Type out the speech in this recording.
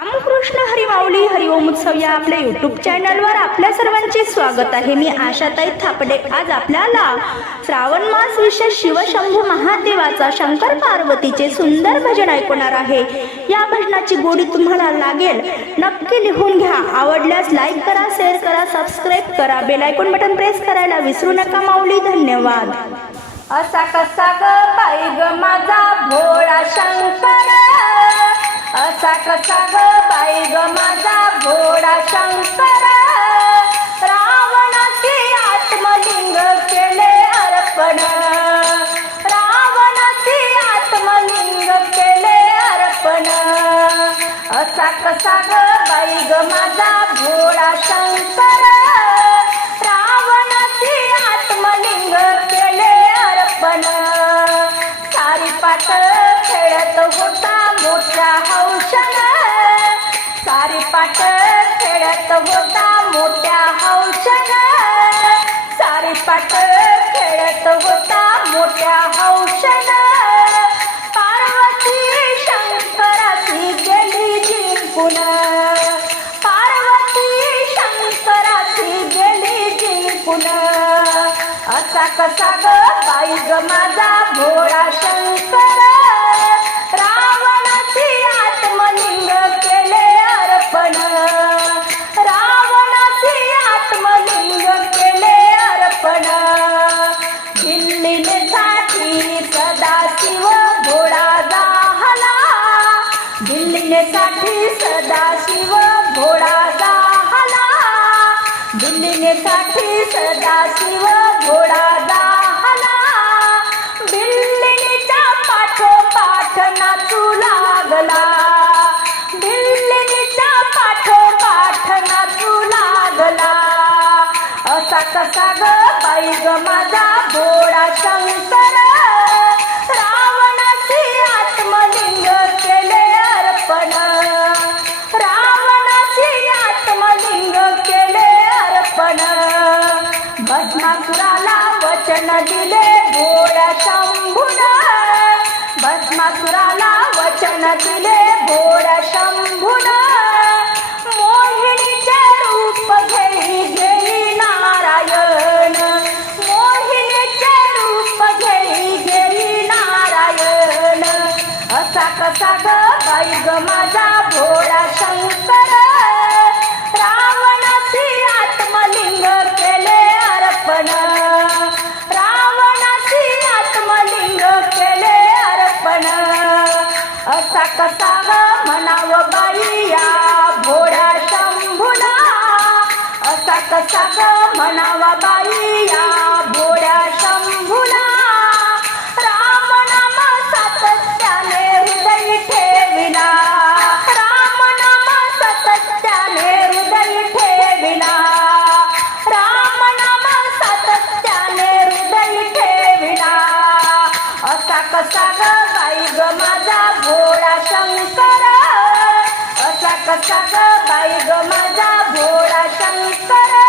रामकृष्ण हरिमाऊली हरिओम उत्सव या आपल्या युट्यूब चॅनलवर आपल्या सर्वांचे स्वागत आहे. मी आशाताई थापडे. आज आपल्याला श्रावण मास विशेष शिवशंभू महादेवाचा शंकर पार्वतीचे सुंदर भजन ऐकणार आहे. या भजनाची गोडी तुम्हाला लागेल. नक्की लिहून घ्या. आवडल्यास लाईक करा शेअर करा सबस्क्राईब करा. बेल ऐकून बटन प्रेस करायला विसरू नका माऊली. धन्यवाद. असा कसा ग बाई ग माझा भोळा शंकर? असा कसा ग असा कसा ग बाई ग माझा भोळा शंकर. रावणाची आत्मलिंग केले अर्पण. सारी पाट खेळत होता मोठा हौशन. सारी पाट खेळत होता पुन्हा. असा कसा ग बाई ग माझा भोळा शंकर? दिल्लीने सदा शिव घोडा जाहला. बिल्लीच्या पाठोपाठ नाचू लागला. बिल्लीच्या पाठोपाठ नाचू लागला. असा कसा ग बाई ग माझा घोडा शंकर मथुराला वचन दिले भोर शंभुन. मोहिनीचे रूप घेई घेई नारायण. मोहिनीचे रूप घेई घेई नारायण. असा कसा ग बाई ग माझा भोळा शंकर असा म्हणाव बाईया भोळ्या शंभुला. असा कसा ग म्हणावा बाई भोळ्या शंभुला. राम नाम सातत्याने हृदय ठेविला. राम नाम सातत्याने हृदय ठेविला. राम नाम सातत्याने हृदय ठेविला. असा कसा भोळा शंकर असा कसा बाई ग माझा भोळा शंकर?